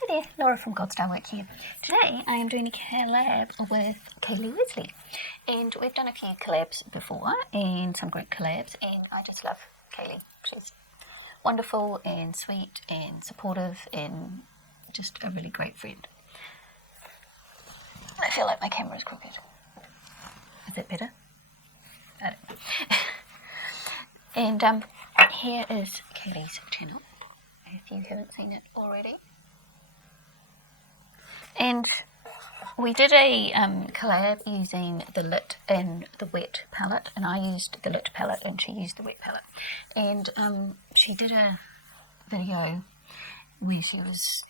Hi there, Laura from Godstar Work here. Today I am doing a collab with Kailee Wesley, and we've done a few collabs before and some great collabs, and I just love Kailee. She's wonderful and sweet and supportive and just a really great friend. I feel like my camera is crooked. Is that better? I don't know. And here is Kailee's channel, if you haven't seen it already. And we did a collab using the Lit and the Wet palette, and I used the Lit palette and she used the Wet palette. And she did a video where she was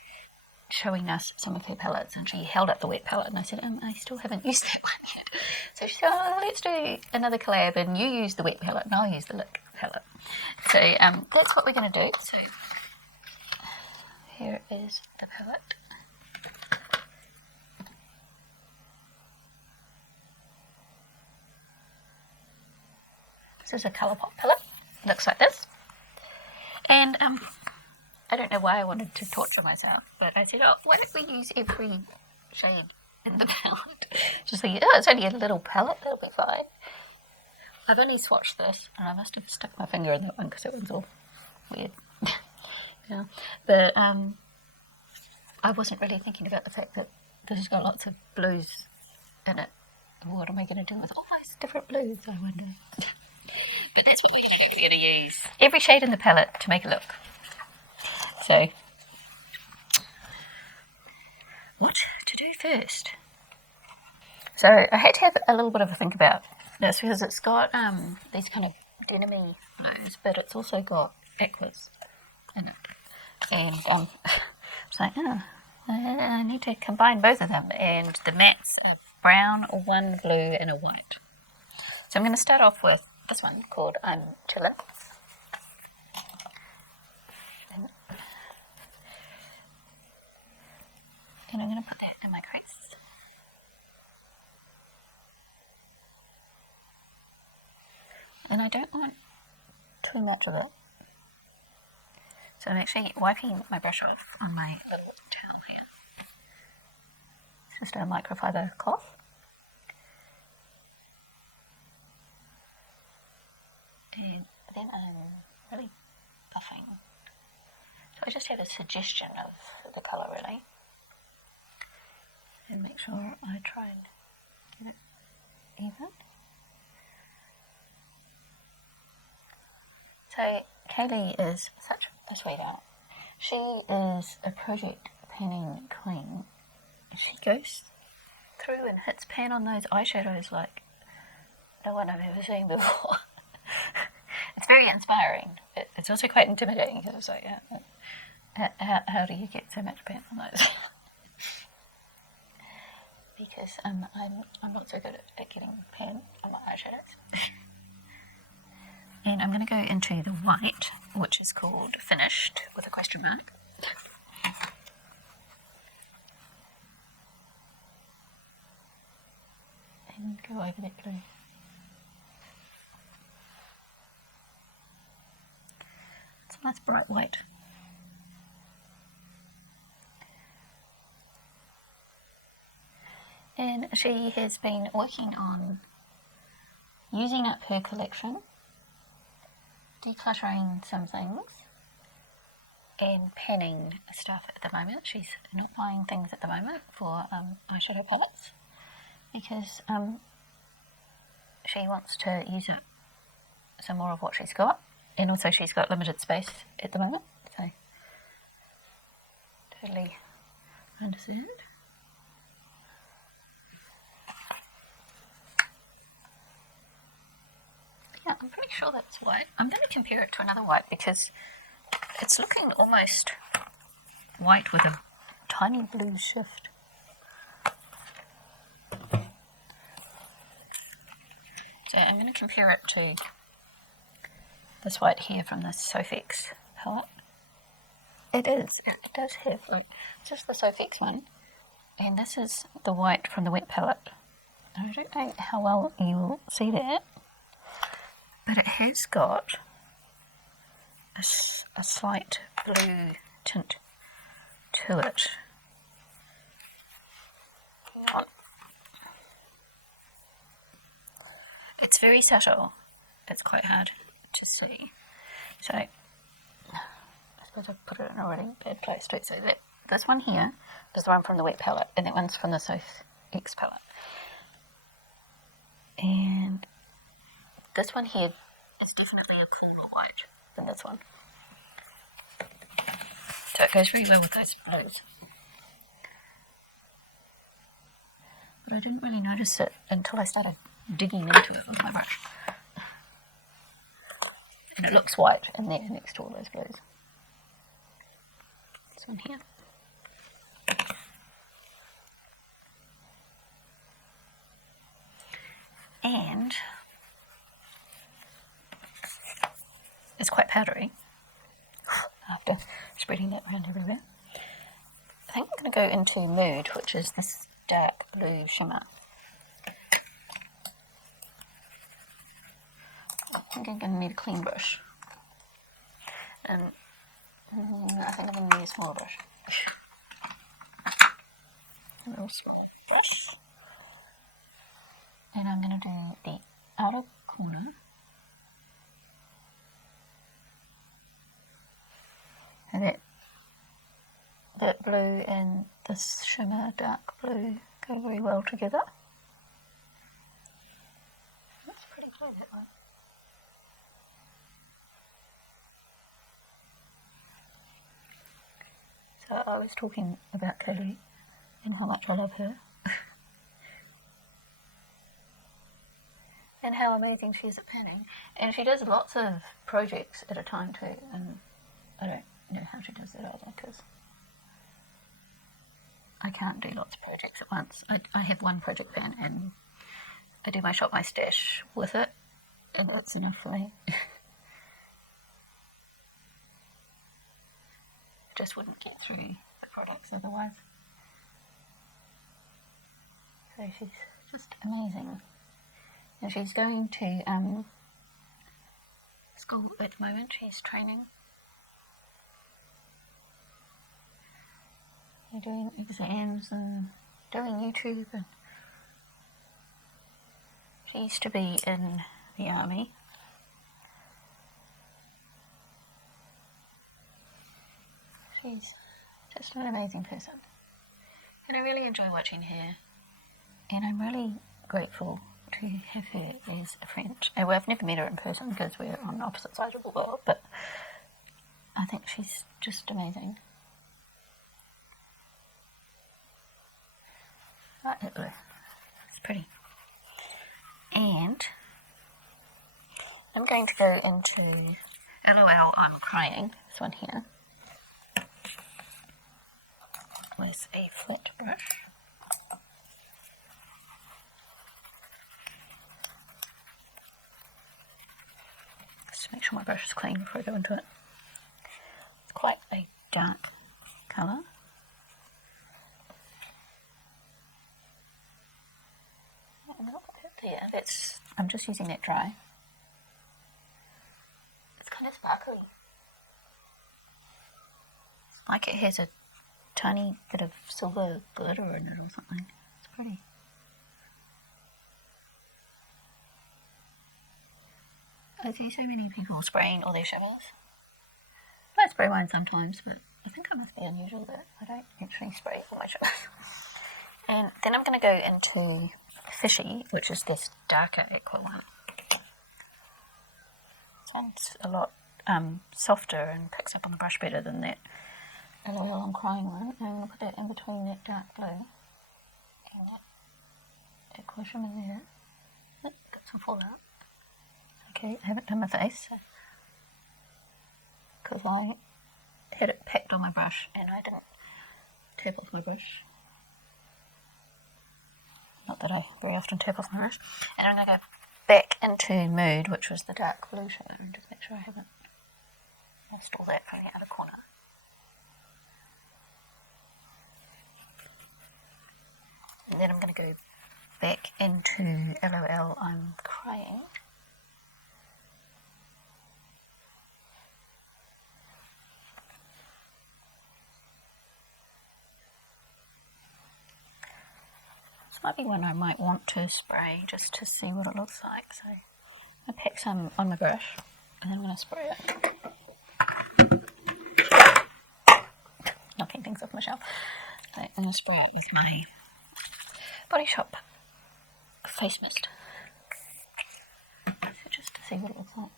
showing us some of her palettes, and she held up the Wet palette, and I said, I still haven't used that one yet. So she said, oh, let's do another collab, and you use the Wet palette and I'll use the Lit palette. So that's what we're going to do. So here is the palette. This is a Colourpop palette. It looks like this. And I don't know why I wanted to torture myself, but I said, oh, why don't we use every shade in the palette? Just like, oh, it's only a little palette, that'll be fine. I've only swatched this, and I must have stuck my finger in that one because it was all weird. Yeah. But I wasn't really thinking about the fact that this has got lots of blues in it. What am I going to do with all those different blues, I wonder? But that's what we're going to use. Every shade in the palette to make it look. So, what to do first? So, I had to have a little bit of a think about this because it's got these kind of denim-y blues, but it's also got aquas in it. And it's like, oh, I need to combine both of them. And the mattes are brown, one blue, and a white. So I'm going to start off with this one called I'm Chillin'. And I'm going to put that in my crease. And I don't want too much of it. So I'm actually wiping my brush off on my little towel here. It's just a microfiber cloth. And then I'm really buffing. So I just have a suggestion of the colour really. And make sure I try and get it even. So Kailee is such a sweetheart. She is a project panning queen. She goes through and hits pan on those eyeshadows like no one I've ever seen before. It's very inspiring. It's also quite intimidating because it's like, how do you get so much pan on those? Because I'm not so good at getting pan on my eyeshadows. And I'm going to go into the white, which is called Finished with a question mark. And go over that blue. It's a nice bright white. And she has been working on using up her collection, decluttering some things, and panning stuff at the moment. She's not buying things at the moment for eyeshadow palettes because she wants to use up some more of what she's got, and also she's got limited space at the moment, so totally understand. Yeah, I'm pretty sure that's white. I'm going to compare it to another white because it's looking almost white with a tiny blue shift. So I'm going to compare it to this white here from the Sofx palette. It does have, like, this is the Sofx one, and this is the white from the Wet palette. I don't know how well you will see that, but it has got a slight blue tint to to it. It's very subtle. It's quite hard to see. So, I suppose I've put it in a really bad place too. So this one here is the one from the Wet palette, and that one's from the South X palette. And this one here is definitely a cooler white than this one. So it goes really well with those blues. But I didn't really notice it until I started digging into it with my brush. And it looks white in there next to all those blues. This one here. And it's quite powdery after spreading that around everywhere. I think I'm going to go into Mood, which is this dark blue shimmer. I think I'm going to need a clean brush. And I think I'm going to need a smaller brush. A little small brush. And I'm going to do the outer corner. And that blue and this shimmer dark blue go very well together. That's pretty blue, that one. So I was talking about Kailee and how much I love her. And how amazing she is at painting. And she does lots of projects at a time too, and I don't know how she does that either, because I can't do lots of projects at once. I have one project pen and I do my shop, my stash with it, and that's enough for me. Just wouldn't get through the products otherwise. So she's just amazing. And she's going to school at the moment. She's training. They're doing exams and doing YouTube. And she used to be in the army. She's just an amazing person. And I really enjoy watching her. And I'm really grateful to have her as a friend. Well, I've never met her in person because we're on opposite sides of the world, but I think she's just amazing. I like that blue. It's pretty. And I'm going to go into LOL I'm Crying, this one here, with a flat brush. Just to make sure my brush is clean before I go into it. It's quite a dark colour. There, I'm just using that dry. It's kind of sparkly. It's like it has a tiny bit of silver glitter in it or something. It's pretty. I see so many people spraying all their shimmers. I spray mine sometimes, but I think I must be unusual that I don't actually spray all my shimmers. And then I'm going to go into Fishy, which is this darker aqua one. This one's a lot softer and picks up on the brush better than that LOL I'm Crying one. And I'm going to put that in between that dark blue and that aqua shimmer there. Oh, got some fallout. Okay, I haven't done my face because I had it packed on my brush and I didn't tap off my brush. Not that I very often tap off my brush. And I'm going to go back into Mood, which was the dark blue shimmer, and just make sure I haven't lost all that from the other corner. And then I'm going to go back into LOL I'm Crying. This might be one I might want to spray just to see what it looks like. So I pick some on my brush and then I'm going to spray it. Knocking things off my shelf. So I'm going to spray it with my Body Shop face mist. So just to see what it looks like.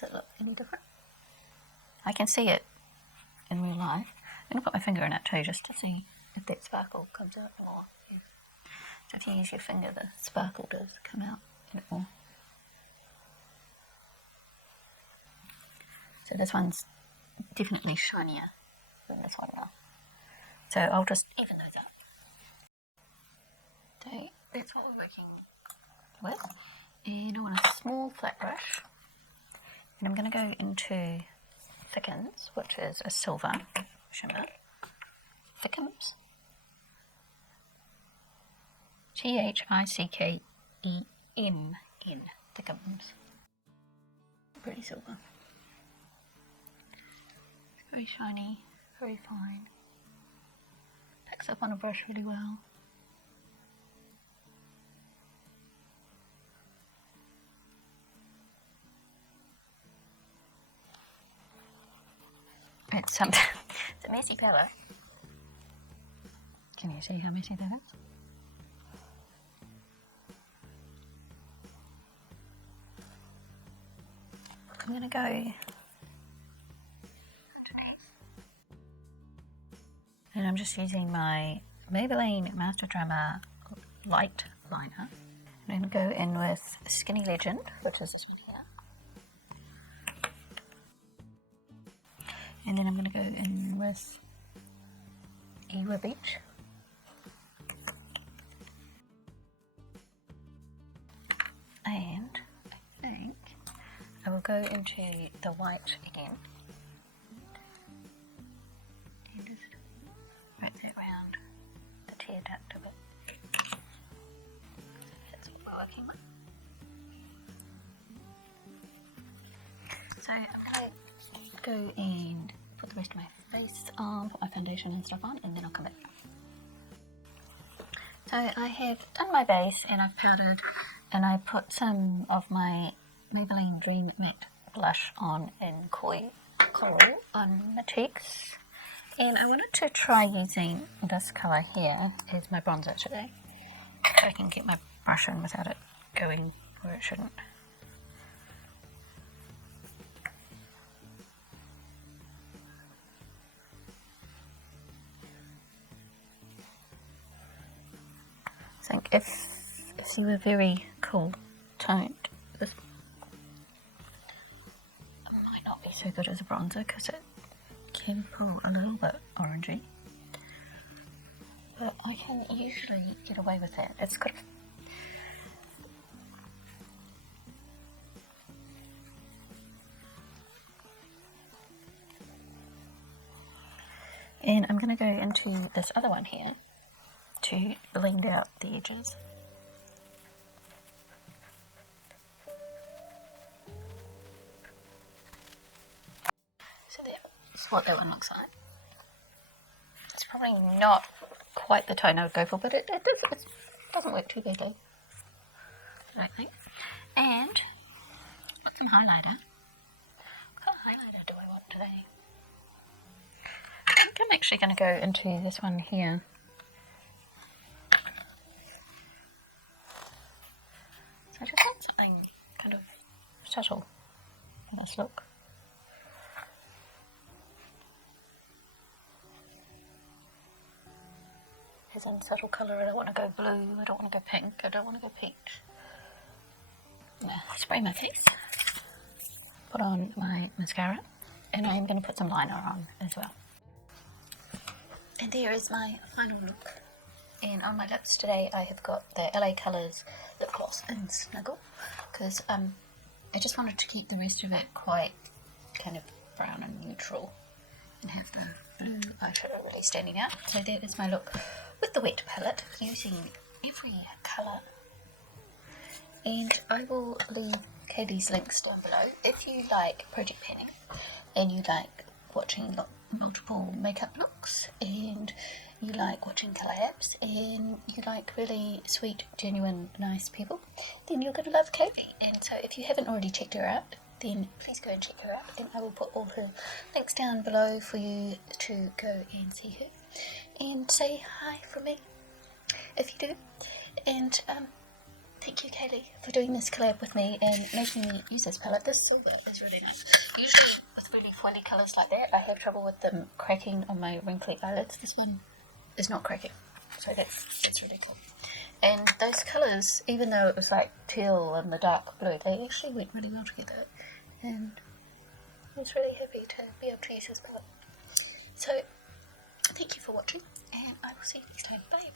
Does it look any different? I can see it in real life. I'm going to put my finger in it too just to see if that sparkle comes out more. Yeah. So if you use your finger, the sparkle does come out a bit more. So this one's definitely shinier than this one now. So I'll just even those up. So that's what we're working with. And I want a small flat brush. And I'm going to go into Thickens, which is a silver shimmer. Thickens. T-H-I-C-K-E-M-N. Thickens. Pretty silver. It's very shiny, very fine. Picks up on a brush really well. It's a messy palette. Can you see how messy that is? I'm going to go underneath. And I'm just using my Maybelline Master Drama Light Liner. I'm going to go in with Skinny Legend, which is this one here. And then I'm going to go in with Ivory Beach. And I think I will go into the white again. And just wrap that around the tear duct of it. That's what we're working with. So I'm going to go and put the rest of my face on, put my foundation and stuff on, and then I'll come back. So I have done my base and I've powdered, and I put some of my Maybelline Dream Matte blush on in Kohl on my cheeks. And I wanted to try using this colour here as my bronzer today. So I can get my brush in without it going where it shouldn't. I think if you were very cool toned, this might not be so good as a bronzer because it can pull a little bit orangey. But I can usually get away with that. It's good. And I'm going to go into this other one here to blend out the edges. So that's what that one looks like. It's probably not quite the tone I would go for, but it doesn't work too badly, I don't think. And put some highlighter. What kind of highlighter do I want today? I think I'm actually going to go into this one here. So I just want something kind of subtle in this look. As in subtle colour, I don't want to go blue, I don't want to go pink, I don't want to go peach. I'm going to spray my face, put on my mascara, and I'm going to put some liner on as well. And there is my final look. And on my lips today I have got the LA Colours lip gloss in Snuggle, because I just wanted to keep the rest of it quite kind of brown and neutral and have the blue eyeshadow really standing out. So that is my look with the wet palette, using every colour. And I will leave Kailee's links down below if you like project panning and you like watching multiple makeup looks, and you like watching collabs, and you like really sweet, genuine, nice people, then you're going to love Kailee. And so if you haven't already checked her out, then please go and check her out, and I will put all her links down below for you to go and see her and say hi from me if you do. And thank you, Kailee, for doing this collab with me and making me use this palette. This silver is really nice. Usually with really foily colours like that, I have trouble with them cracking on my wrinkly eyelids. This one is not cracking, so that's really cool. And those colours, even though it was like teal and the dark blue, they actually went really well together, and I was really happy to be able to use this palette. So thank you for watching, and I will see you next time. Bye.